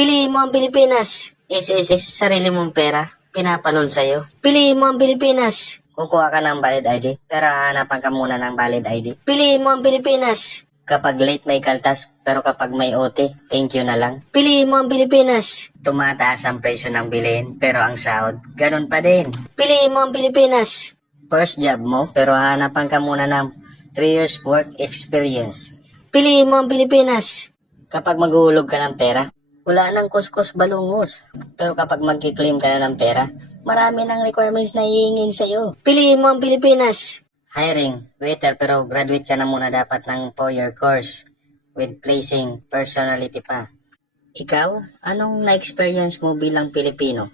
Piliin mo ang Pilipinas. Sarili mong pera. Pinapanon sa'yo. Piliin mo ang Pilipinas. Kukuha ka ng valid ID, pero hahanapan ka muna ng valid ID. Piliin mo ang Pilipinas. Kapag late may kaltas, pero kapag may OT, thank you na lang. Piliin mo ang Pilipinas. Tumataas ang presyo ng bilhin, pero ang sahod, ganun pa din. Piliin mo ang Pilipinas. First job mo, pero hahanapan ka muna ng 3 years work experience. Piliin mo ang Pilipinas. Kapag maghuhulog ka ng pera, wala nang kuskus balungos. Pero kapag magkiklaim ka na ng pera, marami ng requirements na hihingin sa'yo. Piliin mo ang Pilipinas. Hiring, waiter, pero graduate ka na muna dapat ng 4-year course with placing personality pa. Ikaw, anong na-experience mo bilang Pilipino?